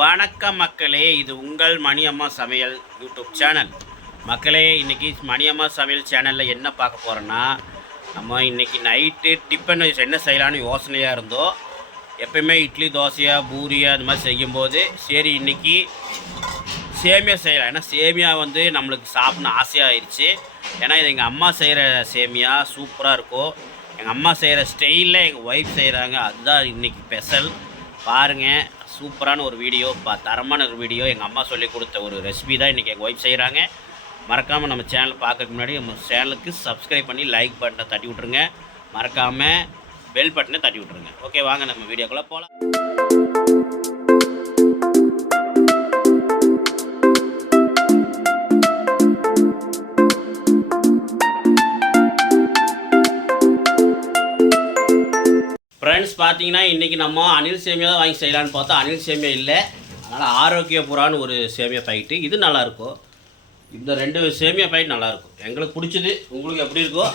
வணக்கம் மக்களே, இது உங்கள் மணியம்மா சமையல் யூடியூப் சேனல். மக்களே, இன்றைக்கி மணியம்மா சமையல் சேனலில் என்ன பார்க்க போகிறோன்னா, நம்ம இன்றைக்கி நைட்டு டிஃபன் என்ன செய்யலான்னு யோசனையாக இருந்தோம். எப்பயுமே இட்லி தோசையாக பூரியாக அந்த மாதிரி செய்யும்போது சரி இன்றைக்கி சேமியா செய்யலாம். ஏன்னா சேமியா நம்மளுக்கு சாப்பிட்ணும் ஆசையாகிடுச்சு. ஏன்னா இது எங்கள் அம்மா செய்கிற சேமியா சூப்பராக இருக்கும். எங்கள் அம்மா செய்கிற ஸ்டைலில் எங்கள் ஒய்ஃப் செய்கிறாங்க. அதுதான் இன்றைக்கி ஸ்பெஷல். பாருங்கள், சூப்பரான ஒரு வீடியோ, தரமான ஒரு வீடியோ. எங்கள் அம்மா சொல்லி கொடுத்த ஒரு ரெசிபி தான் இன்றைக்கி எங்கள் ஒய்ஃப் செய்கிறாங்க. மறக்காமல் நம்ம சேனல் பார்க்கறதுக்கு முன்னாடி நம்ம சேனலுக்கு சப்ஸ்கிரைப் பண்ணி லைக் பட்டனை தட்டி விட்ருங்க. மறக்காமல் பெல் பட்டனை தட்டி விட்ருங்க. ஓகே, வாங்க நம்ம வீடியோக்குள்ளே போகலாம். ஃப்ரெண்ட்ஸ், பார்த்தீங்கன்னா இன்றைக்கி நம்ம அணில் சேமியா தான் வாங்கி செய்யலான்னு பார்த்தா அணில் சேமியா இல்லை. அதனால் ஆரோக்கியபுரான்னு ஒரு சேமியா பாக்கெட்டு, இது நல்லாயிருக்கும். இந்த 2 சேமியா பாக்கெட் நல்லாயிருக்கும். எங்களுக்கு பிடிச்சது, உங்களுக்கு எப்படி இருக்கோ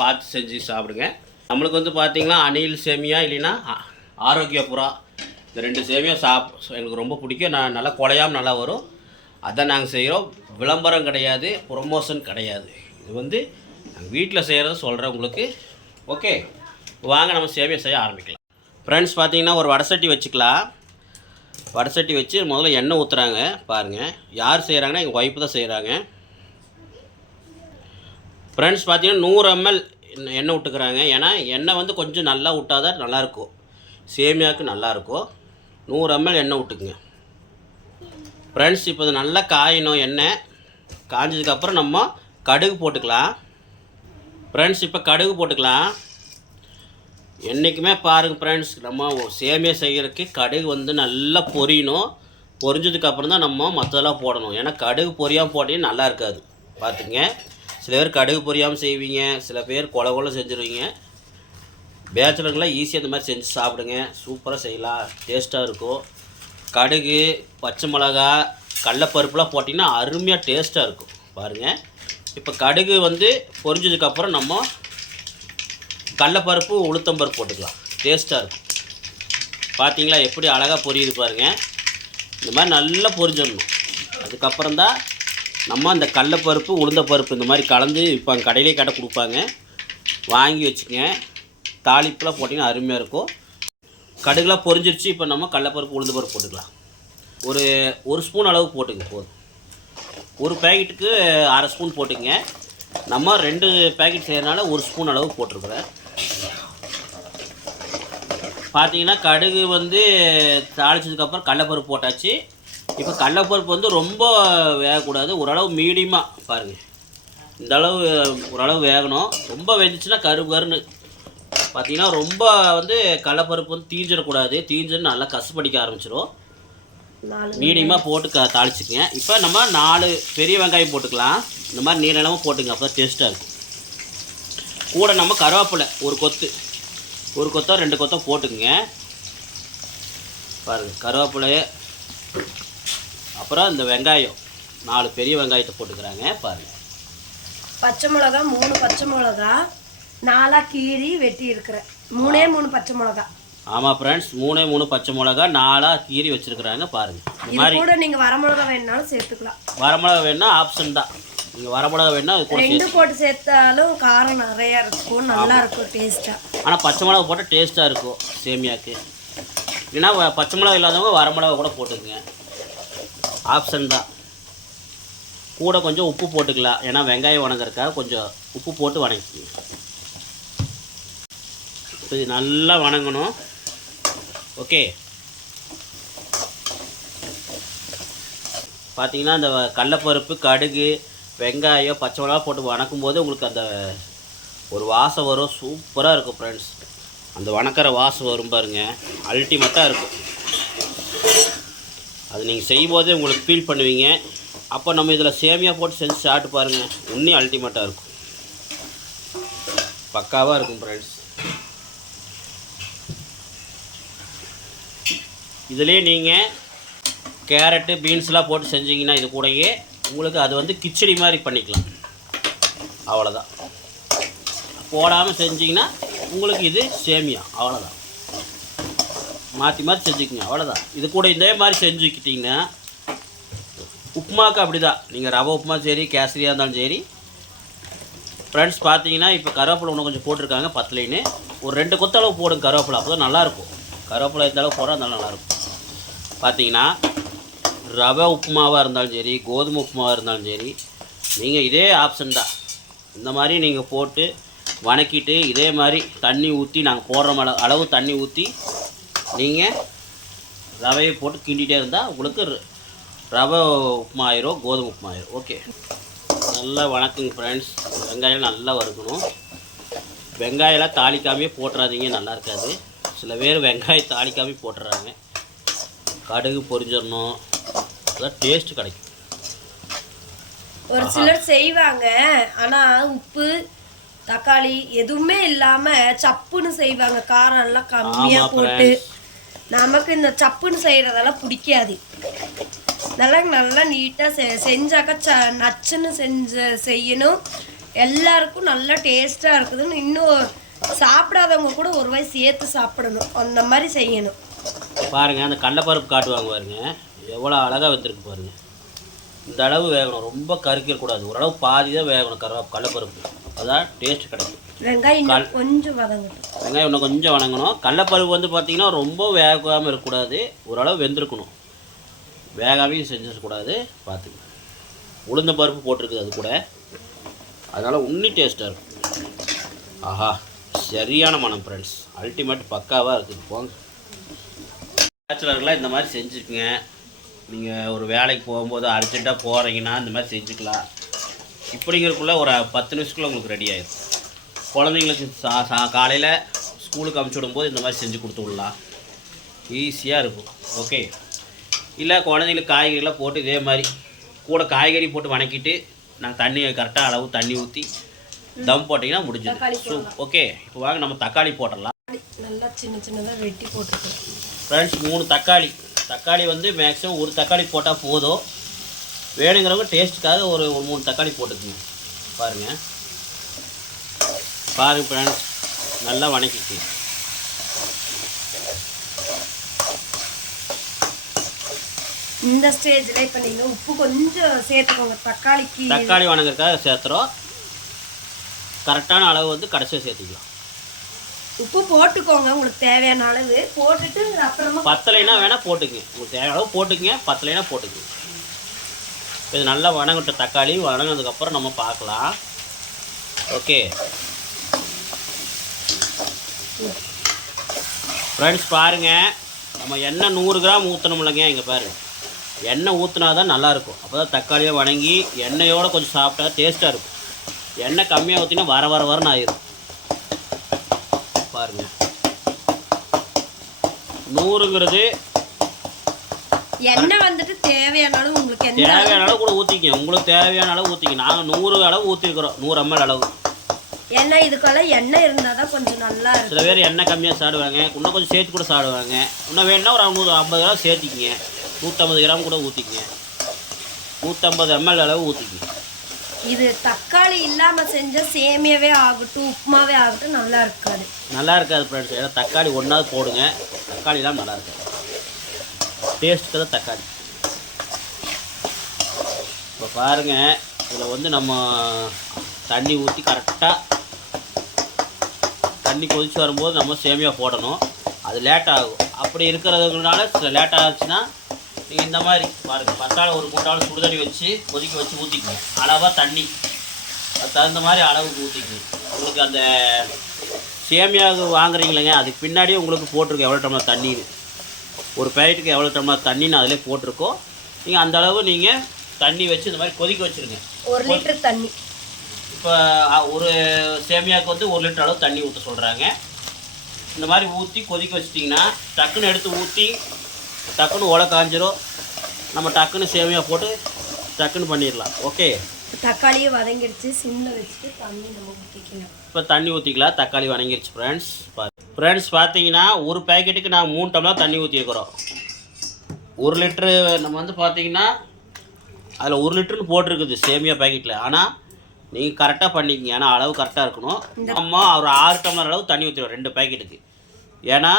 பார்த்து செஞ்சு சாப்பிடுங்க. நம்மளுக்கு பார்த்தீங்கன்னா அணில் சேமியா இல்லைன்னா ஆரோக்கியபுரா, இந்த 2 சேமியா எனக்கு ரொம்ப பிடிக்கும். நல்லா குழையாமல் நல்லா வரும். அதான் நாங்கள் செய்கிறோம். விளம்பரம் கிடையாது, ப்ரொமோஷன் கிடையாது. இது நாங்கள் வீட்டில் செய்கிறத சொல்கிறேன் உங்களுக்கு. ஓகே, வாங்க நம்ம சேமியா செய்ய ஆரம்பிக்கலாம். ஃப்ரெண்ட்ஸ், பார்த்தீங்கன்னா ஒரு வடசட்டி வச்சுக்கலாம். வடசட்டி வச்சு முதல்ல எண்ணெய் ஊற்றுறாங்க. பாருங்கள், யார் செய்கிறாங்கன்னா எங்கள் ஒய்ஃப் தான் செய்கிறாங்க. ஃப்ரெண்ட்ஸ், பார்த்தீங்கன்னா 100 ml எண்ணெய் விட்டுக்கிறாங்க. ஏன்னா எண்ணெய் கொஞ்சம் நல்லா விட்டால் தான் நல்லாயிருக்கும், சேமியாவுக்கு நல்லாயிருக்கும். 100 ml எண்ணெய் விட்டுக்குங்க. ஃப்ரெண்ட்ஸ், இப்போ இது நல்லா காயணும். எண்ணெய் காய்ஞ்சதுக்கப்புறம் நம்ம கடுகு போட்டுக்கலாம். ஃப்ரெண்ட்ஸ், இப்போ கடுகு போட்டுக்கலாம். என்றைக்குமே பாருங்கள் ஃப்ரெண்ட்ஸ், நம்ம சேமியா செய்கிறதுக்கு கடுகு நல்லா பொரியணும். பொரிஞ்சதுக்கப்புறம் தான் நம்ம மற்றதெல்லாம் போடணும். ஏன்னா கடுகு பொரியாமல் போட்டிங்கன்னா நல்லா இருக்காது. பார்த்துங்க, சில பேர் கடுகு பொரியாமல் செய்வீங்க, சில பேர் கொலை செஞ்சுருவீங்க. பேச்சுலருங்களாம் ஈஸியாக இந்த மாதிரி செஞ்சு சாப்பிடுங்க. சூப்பராக செய்யலாம், டேஸ்ட்டாக இருக்கும். கடுகு, பச்சை மிளகா, கடலப்பருப்புலாம் போட்டிங்கன்னா அருமையாக டேஸ்ட்டாக இருக்கும். பாருங்கள், இப்போ கடுகு பொரிஞ்சதுக்கப்புறம் நம்ம கடலப்பருப்பு, உளுத்தம்பருப்பு போட்டுக்கலாம். டேஸ்ட்டாக இருக்கும். பார்த்தீங்களா எப்படி அழகாக பொரியுது பாருங்கள். இந்த மாதிரி நல்லா பொரிஞ்சிடணும். அதுக்கப்புறம் தான் நம்ம அந்த கடலப்பருப்பு, உளுந்தப்பருப்பு இந்த மாதிரி கலந்து இப்போ கடையிலே கடை கொடுப்பாங்க, வாங்கி வச்சுங்க. தாளிப்புலாம் போட்டிங்கன்னா அருமையாக இருக்கும். கடுகுலாம் பொரிஞ்சிருச்சு. இப்போ நம்ம கடலப்பருப்பு, உளுந்தப்பருப்பு போட்டுக்கலாம். ஒரு ஸ்பூன் அளவு போட்டுங்க போதும். ஒரு பேக்கெட்டுக்கு அரை ஸ்பூன் போட்டுங்க. நம்ம 2 பேக்கெட் செய்கிறதுனால 1 ஸ்பூன் அளவு போட்டிருக்கிறேன். பார்த்தீங்கன்னா கடுகு தாளிச்சதுக்கப்புறம் கடலப்பருப்பு போட்டாச்சு. இப்போ கடலப்பருப்பு ரொம்ப வேகக்கூடாது, ஓரளவு மீடியமாக பாருங்கள். இந்த அளவு ஓரளவு வேகணும். ரொம்ப வெந்துச்சுன்னா கருன்னு பார்த்தீங்கன்னா ரொம்ப கடலப்பருப்பு தீஞ்சிடக்கூடாது. தீஞ்சுன்னு நல்லா கசுப்படிக்க ஆரம்பிச்சிடும். மீடியமாக போட்டு தாளிச்சிக்கங்க. இப்போ நம்ம 4 பெரிய வெங்காயம் போட்டுக்கலாம். இந்த மாதிரி நீளமாக போட்டுங்க, அப்போ டேஸ்ட்டாக இருக்கும். கூட நம்ம கருவேப்பிலை ஒரு கொத்தோ 2 கொத்தோ போட்டுக்குங்க. பாருங்கள், கருவேப்பிலையை அப்புறம் இந்த வெங்காயம் 4 பெரிய வெங்காயத்தை போட்டுக்கிறாங்க. பாருங்கள், பச்சை மிளகா 3 பச்சை மிளகா 4 கீரி வெட்டி இருக்கிறேன். 3 பச்சை மிளகா. ஆமாம் ஃப்ரெண்ட்ஸ், 3 பச்சை மிளகா 4 கீரி வச்சுருக்குறாங்க. பாருங்கள், இந்த மாதிரி கூட நீங்கள் வரமிளகா வேணுனாலும் சேர்த்துக்கலாம். வரமிளகா வேணுன்னா ஆப்ஷன் தான். நீங்கள் வரமிளகா வேணுன்னா அது கூட 2 போட்டு சேர்த்தாலும் காரம் நிறையா இருக்கும், நல்லா இருக்கும் டேஸ்ட்டாக. ஆனால் பச்சை மிளகா போட்டால் டேஸ்ட்டாக இருக்கும் சேமியாவுக்கு. இல்லைன்னா பச்சை மிளகா இல்லாதவங்க வரமிளகா கூட போட்டுக்குங்க, ஆப்ஷன் தான். கூட கொஞ்சம் உப்பு போட்டுக்கலாம். ஏன்னா வெங்காயம் வணங்குறதுக்காக கொஞ்சம் உப்பு போட்டு வணங்கிக்குங்க. இப்போ இது நல்லா வணங்கணும். ஓகே, பார்த்தீங்கன்னா அந்த கடலப்பருப்பு, கடுகு, வெங்காயம், பச்சை மிளகா போட்டு வணக்கும் போது உங்களுக்கு அந்த ஒரு வாசம் வரும். சூப்பராக இருக்கும் ஃப்ரெண்ட்ஸ். அந்த வணக்கிற வாசம் வரும் பாருங்கள், அல்டிமேட்டாக இருக்கும். அது நீங்கள் செய்யும் போதே உங்களுக்கு ஃபீல் பண்ணுவீங்க. அப்போ நம்ம இதில் சேமியா போட்டு செஞ்சு சாப்பிட்டு பாருங்கள், இன்னும் அல்டிமேட்டாக இருக்கும். பக்காவாக இருக்கும் ஃப்ரெண்ட்ஸ். இதிலே நீங்கள் கேரட்டு, பீன்ஸ்லாம் போட்டு செஞ்சிங்கன்னா இது கூடயே உங்களுக்கு அது கிச்சடி மாதிரி பண்ணிக்கலாம். அவ்வளோதான். போடாமல் செஞ்சிங்கன்னா உங்களுக்கு இது சேமியா, அவ்வளோதான். மாற்றி மாற்றி செஞ்சுக்கோங்க, அவ்வளோதான். இது கூட இதே மாதிரி செஞ்சுக்கிட்டிங்கன்னா உப்புமாவுக்கு அப்படி தான். நீங்கள் ரவை உப்புமா சரி, கேசரியாக இருந்தாலும் சரி. ஃப்ரெண்ட்ஸ் பார்த்தீங்கன்னா இப்போ கருவேப்பிலை இன்னும் கொஞ்சம் போட்டிருக்காங்க பத்தலைன்னு. ஒரு 2 கொத்தளவு போடுங்க கருவேப்பிலை, அப்போ தான் நல்லாயிருக்கும். கருவேப்பிலை இந்த அளவு போடுறா இருந்தாலும் நல்லாயிருக்கும். பார்த்தீங்கன்னா ரவை உப்புமாவாக இருந்தாலும் சரி, கோதுமை உப்புமாவாக இருந்தாலும் சரி, நீங்கள் இதே ஆப்ஷன் தான். இந்த மாதிரி நீங்கள் போட்டு வணக்கிட்டு இதே மாதிரி தண்ணி ஊற்றி நாங்கள் போடுற அளவு தண்ணி ஊற்றி நீங்கள் ரவையை போட்டு கிண்டிகிட்டே இருந்தால் உங்களுக்கு ரவை உப்புமா ஆயிரும், கோதுமை உப்புமா ஆயிரும். ஓகே, நல்லா வணக்குங்க ஃப்ரெண்ட்ஸ். வெங்காயம் நல்லா வறுக்கணும். வெங்காயம்லாம் தாளிக்காமே போட்டுறாதீங்க, நல்லா இருக்காது. சில பேர் வெங்காயம் தாளிக்காமே போட்டுறாங்க. கடுகு பொரிஞ்சிடணும், அதான் டேஸ்ட்டு கிடைக்கும். ஒரு சிலர் செய்வாங்க, ஆனால் உப்பு தக்காளி எதுவுமே இல்லாமல் சப்புன்னு செய்வாங்க, காரம் எல்லாம் கம்மியாக போட்டு. நமக்கு இந்த சப்புன்னு செய்கிறதெல்லாம் பிடிக்காது. நல்லா நீட்டாக செஞ்சாக்கா நச்சுன்னு செய்யணும். எல்லாருக்கும் நல்லா டேஸ்ட்டாக இருக்குதுன்னு இன்னும் சாப்பிடாதவங்க கூட ஒரு வாய் சேர்த்து சாப்பிடணும், அந்த மாதிரி செய்யணும். பாருங்கள், அந்த கடலைப்பருப்பு காட்டுவாங்க பாருங்க, எவ்வளோ அழகாக வெந்திருக்கு பாருங்கள். இந்த அளவு வேகணும், ரொம்ப கருக்கிடக்கூடாது. ஓரளவு பாதி தான் வேகணும் கடலைப்பருப்பு, அதான் டேஸ்ட் கிடைக்கும். வெங்காயம் கொஞ்சம் வதங்கணும். வெங்காயம் இன்னும் கொஞ்சம் வணங்கணும். கடலைப்பருப்பு வந்து பார்த்திங்கன்னா ரொம்ப வேகாமல் இருக்கக்கூடாது, ஓரளவு வெந்திருக்கணும். வேகாமையும் செஞ்சிடக்கூடாது. பார்த்துங்க, உளுந்த பருப்பு போட்டிருக்குது அது கூட, அதனால் இன்னும் டேஸ்ட்டாக இருக்கும். ஆஹா, சரியான மனம் ஃப்ரெண்ட்ஸ், அல்டிமேட் பக்காவாக இருக்குது. போங்க பேச்சுலர்லாம் இந்த மாதிரி செஞ்சுக்குங்க. நீங்கள் ஒரு வேலைக்கு போகும்போது அர்ஜெண்ட்டாக போகிறீங்கன்னா இந்த மாதிரி செஞ்சுக்கலாம். இப்படிங்கிறதுக்குள்ளே ஒரு 10 நிமிஷத்துக்குள்ளே உங்களுக்கு ரெடி ஆகிடும். குழந்தைங்களுக்கு காலையில் ஸ்கூலுக்கு அனுப்பிச்சி விடும்போது இந்த மாதிரி செஞ்சு கொடுத்து விடலாம், ஈஸியாக இருக்கும். ஓகே, இல்லை குழந்தைங்களுக்கு காய்கறிலாம் போட்டு இதே மாதிரி கூட காய்கறி போட்டு வணக்கிட்டு நாங்கள் தண்ணி கரெக்டாக அளவு தண்ணி ஊற்றி தம் போட்டிங்கன்னா முடிஞ்சது. ஓகே, இப்போ வாங்க நம்ம தக்காளி போட்டுடலாம். நல்லா சின்ன சின்னதாக வெட்டி போட்டுக்கலாம் ஃப்ரெண்ட்ஸ். 3 தக்காளி வந்து மேக்ஸிமம் ஒரு தக்காளி போட்டால் போதும். வேணுங்கிறவங்க டேஸ்ட்டுக்காக ஒரு 3 தக்காளி போட்டுக்குங்க. பாருங்கள் ஃப்ரெண்ட்ஸ், நல்லா வணக்கிக்கு. இந்த ஸ்டேஜில் இப்போ நீங்கள் உப்பு கொஞ்சம் சேர்த்துக்கோங்க. தக்காளி வணங்குறதுக்காக சேர்த்துறோம். கரெக்டான அளவு வந்து கடைசியாக சேர்த்துக்கலாம். உப்பு போட்டுக்கோங்க உங்களுக்கு தேவையான அளவு, போட்டுட்டு அப்புறமா பத்தலைனா வேணால் போட்டுக்குங்க, உங்களுக்கு தேவையான அளவு போட்டுக்குங்க. பத்தலைனா போட்டுக்குங்க. இது நல்லா வணங்கிட்ட தக்காளி வணங்கினதுக்கப்புறம் நம்ம பார்க்கலாம். ஓகே ஃப்ரெண்ட்ஸ், பாருங்கள், நம்ம எண்ணெய் 100 கிராம் ஊற்றணும்லங்க. இங்கே பாருங்கள், எண்ணெய் ஊற்றினா தான் நல்லாயிருக்கும். அப்போ தான் தக்காளியை வணங்கி எண்ணெயோடு கொஞ்சம் சாப்பிட்டா டேஸ்ட்டாக இருக்கும். எண்ணெய் கம்மியாக ஊற்றினா வரன்னு ஆயிடும். பாருங்கள், 100ங்கிறது எண்ணெய் வந்துட்டு தேவையான அளவு, உங்களுக்கு தேவையான அளவு கூட ஊற்றிக்க. உங்களுக்கு தேவையான அளவு ஊற்றிக்க. நாங்கள் 100 அளவு ஊற்றிருக்கிறோம், 100 ml அளவு. ஏன்னா இதுக்கெல்லாம் எண்ணெய் இருந்தால் தான் கொஞ்சம் நல்லா இருக்கும். சில பேர் எண்ணெய் கம்மியாக சாப்பிடுவாங்க, இன்னும் கொஞ்சம் சேர்த்து கூட சாப்பிடுவாங்க. இன்னும் வேணுன்னா ஒரு 50 கிராம் சேர்த்திக்கிங்க. 150 கிராம் கூட ஊற்றிக்கிங்க. 150 ml அளவு ஊற்றிக்கிங்க. இது தக்காளி இல்லாமல் செஞ்சால் சேமியாவே ஆகட்டும், உப்புமாவே ஆகட்டும் நல்லா இருக்காது. ஃப்ரெண்ட்ஸ். ஏன்னா தக்காளி ஒன்றாவது போடுங்க, தக்காளி இல்லாமல் நல்லா இருக்காது. டேஸ்ட்டுக்கு தான் தக்காளி. இப்போ பாருங்கள், இதில் வந்து நம்ம தண்ணி ஊற்றி கரெக்டாக தண்ணி கொதித்து வரும்போது நம்ம சேமியா போடணும். அது லேட் ஆகும். அப்படி இருக்கிறதுனால லேட் ஆச்சுன்னா நீங்கள் இந்த மாதிரி பாருங்கள், பத்தாள் ஒரு குண்டால் சுடு தண்ணி வச்சு கொதிக்க வச்சு ஊற்றிக்கணும். அளவாக தண்ணி அது தகுந்த மாதிரி அளவுக்கு ஊற்றிக்கணும். உங்களுக்கு அந்த சேமியாக வாங்குறீங்களேங்க, அதுக்கு பின்னாடியே உங்களுக்கு போட்டிருக்கோம் எவ்வளோ டம்ளர் தண்ணின்னு. ஒரு பேக்கெட்டுக்கு எவ்வளோ டம்ளர் தண்ணின்னு அதிலே போட்டிருக்கோம். நீங்கள் அந்த அளவு நீங்கள் தண்ணி வச்சு இந்த மாதிரி கொதிக்க வச்சுருங்க. 1 லிட்டர் தண்ணி. இப்போ ஒரு சேமியாவுக்கு வந்து 1 லிட்டர் அளவு தண்ணி ஊற்ற சொல்கிறாங்க. இந்த மாதிரி ஊற்றி கொதிக்க வச்சிட்டிங்கன்னா டக்குன்னு எடுத்து ஊற்றி டக்குன்னு ஓலை காஞ்சிரும். நம்ம டக்குன்னு சேமியா போட்டு டக்குன்னு பண்ணிடலாம். ஓகே, தக்காளியை வதங்கிடுச்சு, சிம்மில் வச்சுட்டு தண்ணி நம்ம ஊற்றிக்கலாம். இப்போ தண்ணி ஊற்றிக்கலாம். தக்காளி வதங்கிடுச்சு ஃப்ரெண்ட்ஸ். பார்த்தீங்கன்னா ஒரு பேக்கெட்டுக்கு நான் 3 டம்ளர் தண்ணி ஊற்றிருக்கிறோம். 1 லிட்ரு நம்ம வந்து பார்த்தீங்கன்னா அதில் 1 லிட்டருன்னு போட்டிருக்குது சேமியா பேக்கெட்டில். ஆனால் நீங்கள் கரெக்டாக பண்ணிக்கிங்க, ஏன்னா அளவு கரெக்டாக இருக்கணும். நம்ம ஒரு 6 டம்ளர் அளவு தண்ணி ஊற்றிடுவோம் 2 பேக்கெட்டுக்கு. ஏன்னா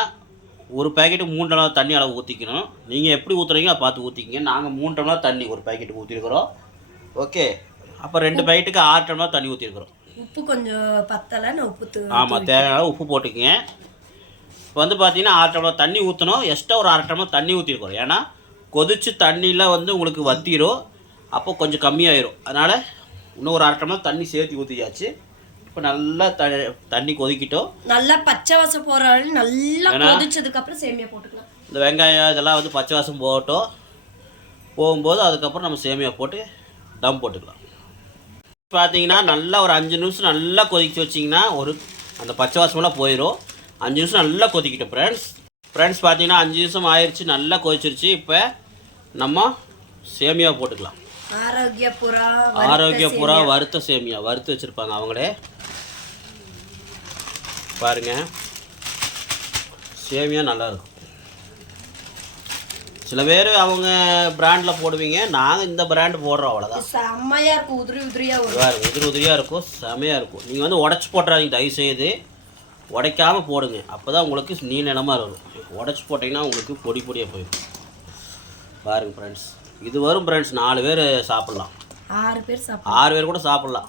ஒரு பேக்கெட்டு 3 டம்ளர் தண்ணி அளவு ஊற்றிக்கணும். நீங்கள் எப்படி ஊற்றுறீங்களோ அதை பார்த்து ஊற்றிக்கிங்க. நாங்கள் 3 டம்ளர் தண்ணி ஒரு பேக்கெட்டுக்கு ஊற்றிருக்கிறோம். ஓகே, அப்போ 2 பேக்கெட்டுக்கு 6 டம்ளர் தண்ணி ஊற்றிருக்கிறோம். உப்பு கொஞ்சம் பத்தலை, நான் உப்பு ஆமாம், தேவையான உப்பு போட்டுக்குங்க. இப்போ வந்து பார்த்தீங்கன்னா 6 டம்ளர் தண்ணி ஊற்றணும். எக்ஸ்ட்ரா ஒரு 1/2 டம்ளர் தண்ணி ஊற்றிருக்கிறோம். ஏன்னா கொதிச்சு தண்ணியில் வந்து உங்களுக்கு வத்திரும், அப்போ கொஞ்சம் கம்மியாயிரும். அதனால் இன்னும் ஒரு 1/2 டம்ளர் தண்ணி சேர்த்து ஊற்றியாச்சு. இப்போ நல்லா தண்ணி கொதிக்கிட்டோம். நல்லா பச்சை வாசம் போகிற அளவு நல்லா கொதிச்சதுக்கப்புறம் சேமியா போட்டுக்கலாம். இந்த வெங்காயம் இதெல்லாம் வந்து பச்சை வாசம் போகும்போது அதுக்கப்புறம் நம்ம சேமியா போட்டு தம் போட்டுக்கலாம். பார்த்தீங்கன்னா நல்லா ஒரு 5 நிமிஷம் நல்லா கொதிக்க வச்சிங்கன்னா அந்த பச்சை வாசமெல்லாம் போயிடும். 5 நிமிஷம் நல்லா கொதிக்கிட்டோம் ஃப்ரெண்ட்ஸ். பார்த்தீங்கன்னா 5 நிமிஷம் ஆயிடுச்சு, நல்லா கொதிச்சிருச்சு. இப்போ நம்ம சேமியா போட்டுக்கலாம். ஆரோக்கியபுரா வறுத்த சேமியா வறுத்து வச்சுருப்பாங்க அவங்களே. பாருங்க, சேமியா நல்லாயிருக்கும். சில பேர் அவங்க பிராண்டில் போடுவீங்க, நாங்கள் இந்த பிராண்டு போடுறோம், அவ்வளோதான். செம்மையாக இருக்கும், உதிரியாக இருக்கும், செம்மையாக இருக்கும். நீங்கள் வந்து உடச்சி போட்டுறாதீங்க தயவுசெய்து, உடைக்காமல் போடுங்க. அப்போ தான் உங்களுக்கு நீளமாக இருக்கும். உடச்சி போட்டிங்கன்னா உங்களுக்கு பொடியாக போயிடும். பாருங்கள் ஃப்ரெண்ட்ஸ், இது வரும் ஃப்ரெண்ட்ஸ். 4 பேர் சாப்பிட்லாம், 6 பேர் கூட சாப்பிட்லாம்.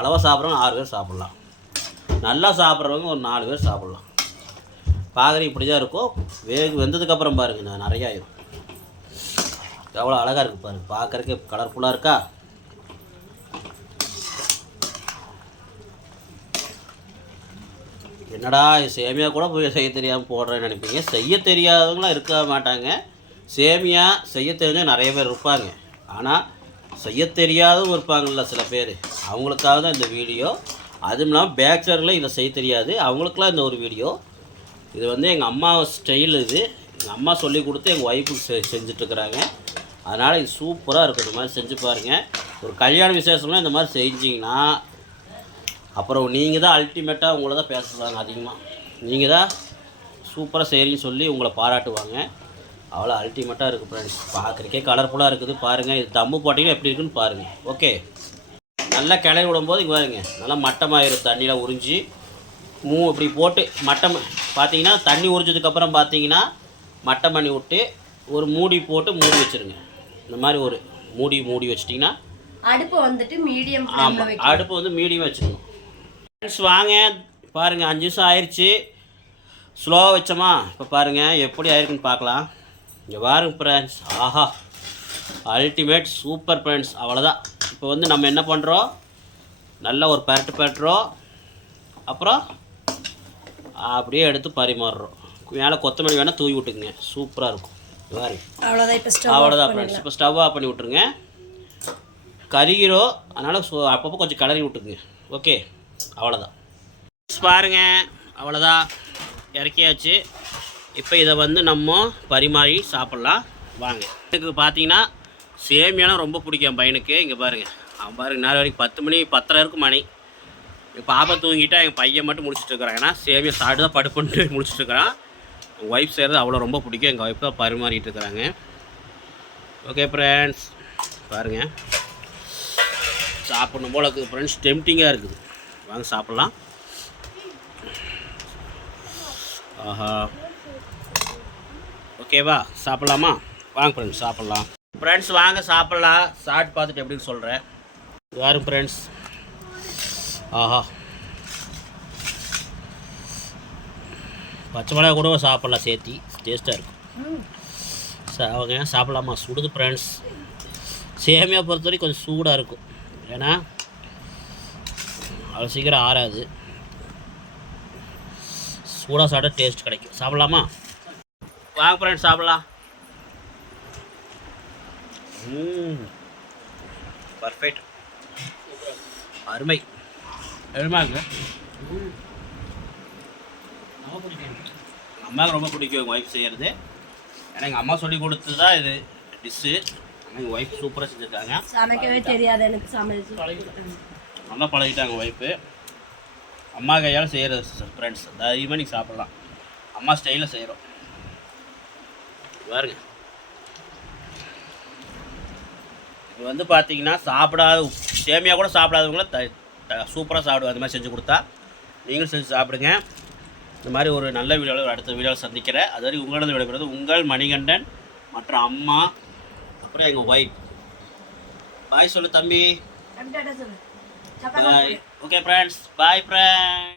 அளவாக சாப்பிட்றவங்க 6 பேர் சாப்பிட்லாம், நல்லா சாப்பிட்றவங்க ஒரு 4 பேர் சாப்பிட்லாம். பார்க்குறீங்க இப்படி தான் இருக்கும். வெந்ததுக்கப்புறம் பாருங்கள், நான் நிறையா ஆயிடும். எவ்வளோ அழகாக இருக்குது பாருங்கள், பார்க்குறதுக்கு கலர்ஃபுல்லாக இருக்கா. என்னடா சேமியா கூட போய் செய்ய தெரியாமல் போடுறேன்னு நினைப்பீங்க. செய்ய தெரியாதவங்களாம் இருக்க மாட்டாங்க. சேமியா செய்ய தெரிஞ்சவங்க நிறைய பேர் இருப்பாங்க. ஆனால் செய்ய தெரியாதவங்க இருப்பாங்கள்ல சில பேர், அவங்களுக்காக தான் இந்த வீடியோ. அதுவும் இல்லாமல் பேச்சலரில் இதை செய்ய தெரியாது, அவங்களுக்குலாம் இந்த ஒரு வீடியோ. இது வந்து எங்கள் அம்மா ஸ்டைல். இது எங்கள் அம்மா சொல்லி கொடுத்து எங்கள் ஒய்ஃபுக்கு செஞ்சிட்ருக்குறாங்க. அதனால் இது சூப்பராக இருக்கும். இந்த மாதிரி செஞ்சு பாருங்கள். ஒரு கல்யாண விசேஷம்லாம் இந்த மாதிரி செஞ்சிங்கன்னா அப்புறம் நீங்கள் தான் அல்டிமேட்டாக உங்களை தான் பேச சொல்லுவாங்க. அதிகமாக நீங்கள் தான் சூப்பராக செய்கிறீங்கன்னு சொல்லி உங்களை பாராட்டுவாங்க. அவ்வளோ அல்டிமேட்டாக இருக்குது ஃப்ரெண்ட்ஸ். பார்க்குறக்கே கலர்ஃபுல்லாக இருக்குது. பாருங்கள், இது தம்மு போட்டிங்கன்னா எப்படி இருக்குன்னு பாருங்கள். ஓகே, நல்லா கிளறி விடும்போது இங்கே பாருங்க, நல்லா மட்டமாயிரும். தண்ணியில் உறிஞ்சி இப்படி போட்டு மட்டம் பார்த்தீங்கன்னா, தண்ணி உறிஞ்சதுக்கப்புறம் பார்த்தீங்கன்னா மட்டம் பண்ணி விட்டு ஒரு மூடி போட்டு மூடி வச்சுருங்க. இந்த மாதிரி ஒரு மூடி வச்சிட்டிங்கன்னா அடுப்பு வந்துட்டு மீடியம். ஆமாம், அடுப்பு வந்து மீடியம் வச்சுக்கணும். வாங்க பாருங்கள், 5 நிமிஷம் ஆயிடுச்சு. ஸ்லோவாக வச்சோமா, இப்போ பாருங்கள் எப்படி ஆயிருக்குன்னு பார்க்கலாம். இங்கே பாருங்க ஃப்ரெண்ட்ஸ், ஆஹா அல்டிமேட் சூப்பர் ஃப்ரெண்ட்ஸ். அவ்வளோதான். இப்போ வந்து நம்ம என்ன பண்ணுறோம், நல்லா ஒரு பரட்டுறோம். அப்புறம் அப்படியே எடுத்து பரிமாறுறோம். மேலே கொத்தமல்லி வேணால் தூவி விட்டுக்குங்க, சூப்பராக இருக்கும். அவ்வளோதான் ஃப்ரெண்ட்ஸ். இப்போ ஸ்டவ் ஆஃப் பண்ணி விட்ருங்க. கரிகிறோம், அதனால் அப்பப்போ கொஞ்சம் கிளறி விட்டுக்குங்க. ஓகே, அவ்வளோதான் பாருங்க. அவ்வளோதான், இறக்கியாச்சு. இப்போ இதை வந்து நம்ம பரிமாறி சாப்பிட்லாம் வாங்க. எனக்கு பார்த்தீங்கன்னா சேமியாலாம் ரொம்ப பிடிக்கும் என் பையனுக்கு. இங்கே பாருங்கள், அவன் பாருங்கள் நேரம் வரைக்கும் 10 மணி 10:30 இருக்கும் மணி. இப்போ பாப்பா தூங்கிட்டா எங்கள் பையன் மட்டும் முடிச்சுட்ருக்குறான். ஏன்னா சேமியா சாப்பிட்டு தான் படுப்புன்ட்டு முடிச்சுட்ருக்குறான். எங்கள் ஒய்ஃப் செய்கிறது அவ்வளோ ரொம்ப பிடிக்கும். எங்கள் ஒய்ஃப் தான் பரிமாறிட்டு இருக்கிறாங்க. ஓகே ஃப்ரெண்ட்ஸ், பாருங்கள் சாப்பிட்ணும் போல இருக்குது ஃப்ரெண்ட்ஸ். டெம்டிங்காக இருக்குது. வாங்க சாப்பிட்லாம். ஆஹா, ஓகேவா, சாப்பிட்லாமா? வாங்க ஃப்ரெண்ட்ஸ் சாப்பிட்லாம். ஃப்ரெண்ட்ஸ் வாங்க சாப்பிட்லாம். சாப்பிட்டு பார்த்துட்டு எப்படின்னு சொல்கிறேன். யாரும் ஃப்ரெண்ட்ஸ், ஆஹா பச்சை மிளகா கூட சாப்பிட்லாம், சேர்த்தி டேஸ்ட்டாக இருக்கும். அவங்க சாப்பிட்லாமா? சுடுது ஃப்ரெண்ட்ஸ். சேமியா பொறுத்த வரைக்கும் கொஞ்சம் சூடாக இருக்கும், ஏன்னா அவ்வளோ சீக்கிரம் ஆறாது. சூடாக சாப்பிட்டா டேஸ்ட் கிடைக்கும். சாப்பிட்லாமா? வாங்க ஃப்ரெண்ட்ஸ் சாப்பிட்லாம். பர்ஃபெக்ட், அருமை அருமைங்க. அம்மாவுக்கு ரொம்ப பிடிக்கும் எங்கள் ஒய்ஃப் செய்கிறது. ஏன்னா எங்கள் அம்மா சொல்லி கொடுத்து தான் இது டிஷ்ஷு. ஆனால் எங்கள் ஒய்ஃப் சூப்பராக செஞ்சுருக்காங்க. சமைக்கவே தெரியாது எனக்கு, சமைச்சு நல்லா பழகிட்டாங்க ஒய்ஃபு. அம்மா கையால் செய்கிறது ஃப்ரெண்ட்ஸ். தைரியமாக நீங்கள் சாப்பிட்லாம். அம்மா ஸ்டைலில் செய்கிறோம் பாருங்க. இது வந்து பார்த்தீங்கன்னா சாப்பிடாத சேமியா கூட சாப்பிடாதவங்கள சூப்பராக சாப்பிடுவோம். அது மாதிரி செஞ்சு கொடுத்தா நீங்களும் செஞ்சு சாப்பிடுங்க. இந்த மாதிரி ஒரு நல்ல வீடியோவில் அடுத்த வீடியோவில் சந்திக்கிறேன். அது வரைக்கும் உங்களோட விடைபெறுவது உங்கள் மணிகண்டன் மற்றும் அம்மா, அப்புறம் எங்கள் ஒய்ஃப். பாய் சொல்லு தம்பி. டாடா சொல்லு. Bye. Okay friends, bye friends.